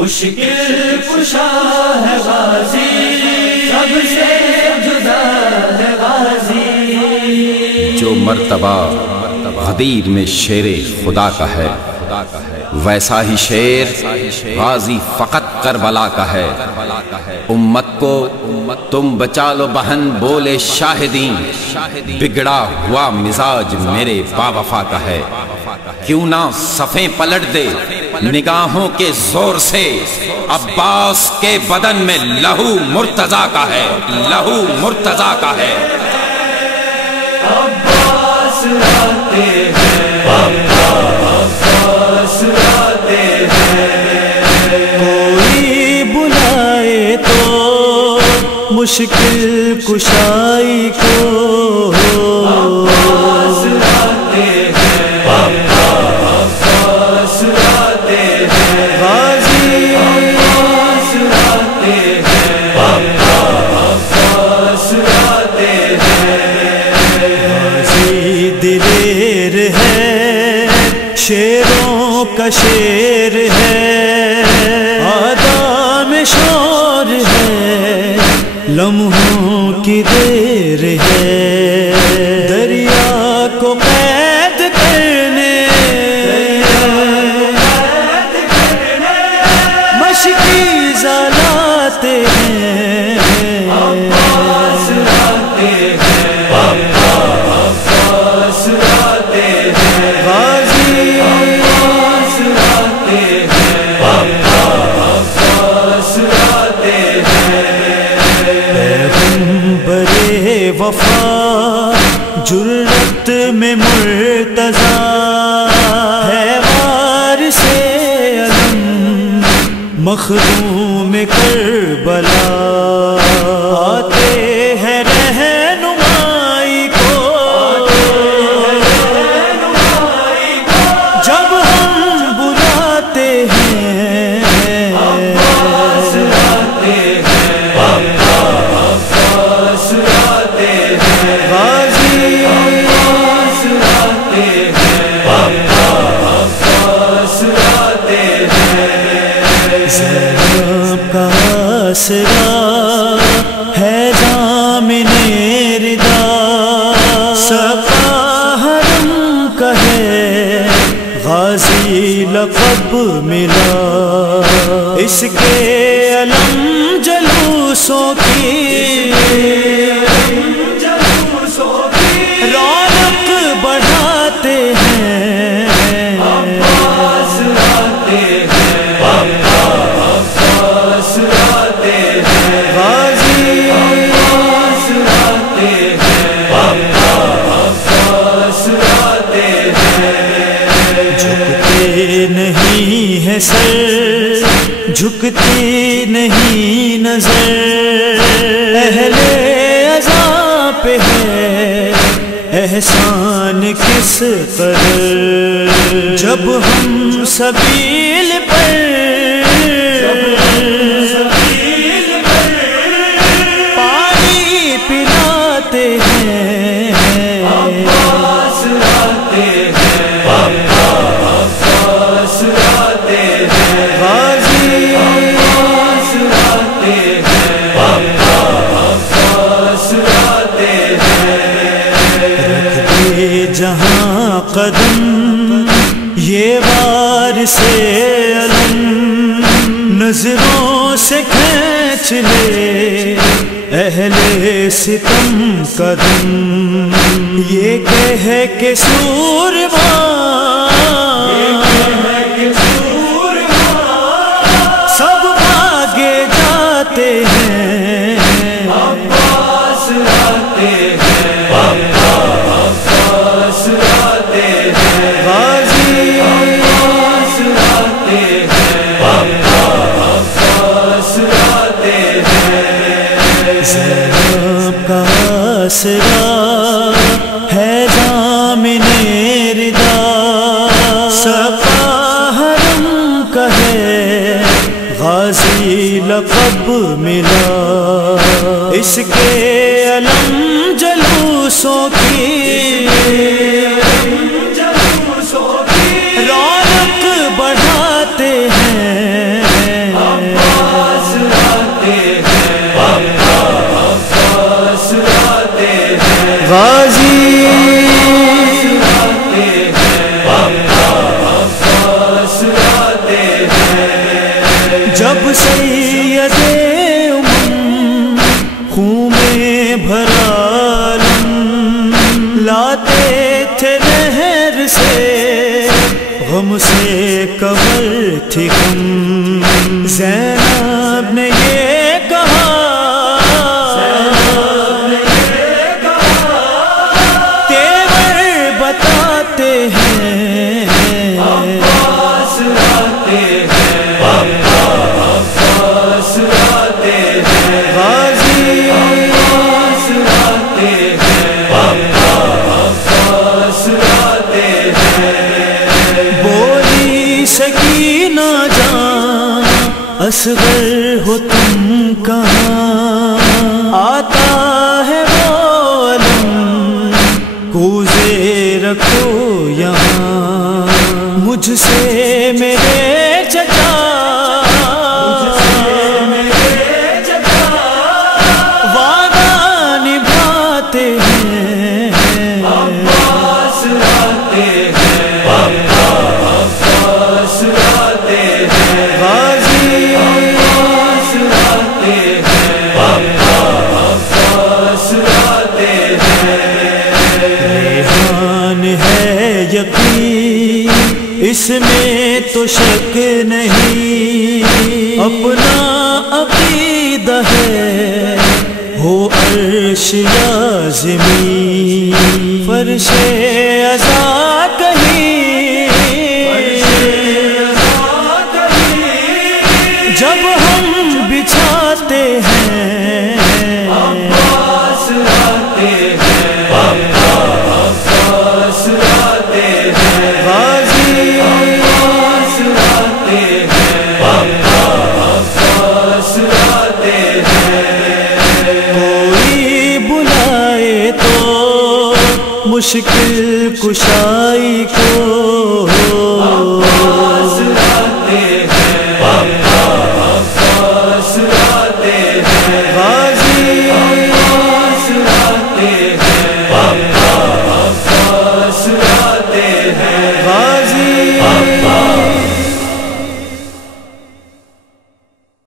مشکل کشا ہے غازی، سب سے جدا ہے غازی۔ جو مرتبہ غدیر میں شیر خدا کا ہے، ویسا ہی شیر غازی فقط کربلا کا ہے۔ امت کو تم بچا لو بہن بولے شاہدین، بگڑا ہوا مزاج میرے با وفا کا ہے۔ کیوں نہ صفیں پلٹ دے نگاہوں کے زور سے، عباس کے بدن میں لہو مرتضیٰ کا ہے، لہو مرتضیٰ کا ہے۔ عباس آتے ہیں، عباس آتے ہیں، کوئی بلائے تو مشکل کشائی کو، عباس آتے ہیں، عباس آتے ہیں، غازی عباس آتے ہیں، عباس آتے ہیں۔ غازی دلیر ہے، شیروں کا شیر ہے، آدم شور ہے، لمحوں کی دیر ہے، دریا کو قید کرنے مشکی لاتے ہیں، عباس آتے ہیں، عباس آتے ہیں، غازی عباس آتے ہیں، عباس آتے ہیں۔ پیغمبر وفا جرت میں مرتضیٰ ہے، وارث علم مخدوم کربلا، آتے ہیں رہنمائی کو جب ہم بلاتے ہیں، عباس آتے ہیں، عباس آتے ہیں، غازی عباس آتے ہیں، عباس آتے ہیں۔ زینب کا آسرا ہے ضامن ردا، سقا حرم کا ہے، غازی لقب ملا، اس کے علم جلوسوں کی رونق بڑھاتے ہیں، عباس آتے ہیں، عباس آتے ہیں، غازی عباس آتے ہیں، عباس آتے ہیں۔ جھکتے نہیں ہے سر، جھکتی نہیں نظر، اہل عزا پہ ہے احسان کس قدر، جب ہم سبیل پر پانی پلاتے ہیں، عباس آتے ہیں، عباس آتے ہیں، غازی عباس آتے ہیں، عباس آتے ہیں۔ رکھتے جہاں قدم یہ وارث علم، نظروں سے کھینچ لے اہل ستم قدم، یہ کہہ کے سورما سب بھاگے جاتے ہیں، عباس آتے ہیں، عباس آتے ہیں، غازی عباس آتے ہیں، عباس آتے ہیں۔ زینب کا آسرا ہے ضامن ردا، سقا حرم کا ہے، غازی لقب ملا، اس کے علم جلوسوں کی رونق بڑھاتے ہیں، جب سید امم خون میں بھرا علم لاتے تھے نہر سے غم سے کمر تھی غم زینب نے یہ کہا تیور بتاتے ہیں عباس لاتے ہیں عباس لاتے ہیں غازی عباس لاتے ہیں عباس لاتے ہیں بولی سکینہ جان اصغر ہو تم کہاں آتا ہے وہ علم کوزے رکھو یہاں مجھ سے میرے چچا وعدہ نبھاتے ہیں عباس لاتے ہیں عباس لاتے ہیں غازی عباس لاتے ہیں عباس لاتے ہیں ریحان ہے یقین اس میں تو شک نہیں اپنا عقیدہ ہے ہو عرش یا زمین فرش عزا کہیں جب ہم بچھاتے ہیں عباس لاتے ہیں عباس لاتے ہیں غازی عباس لاتے ہیں عباس لاتے ہیں کوئی بلائے تو مشکل کشائی کو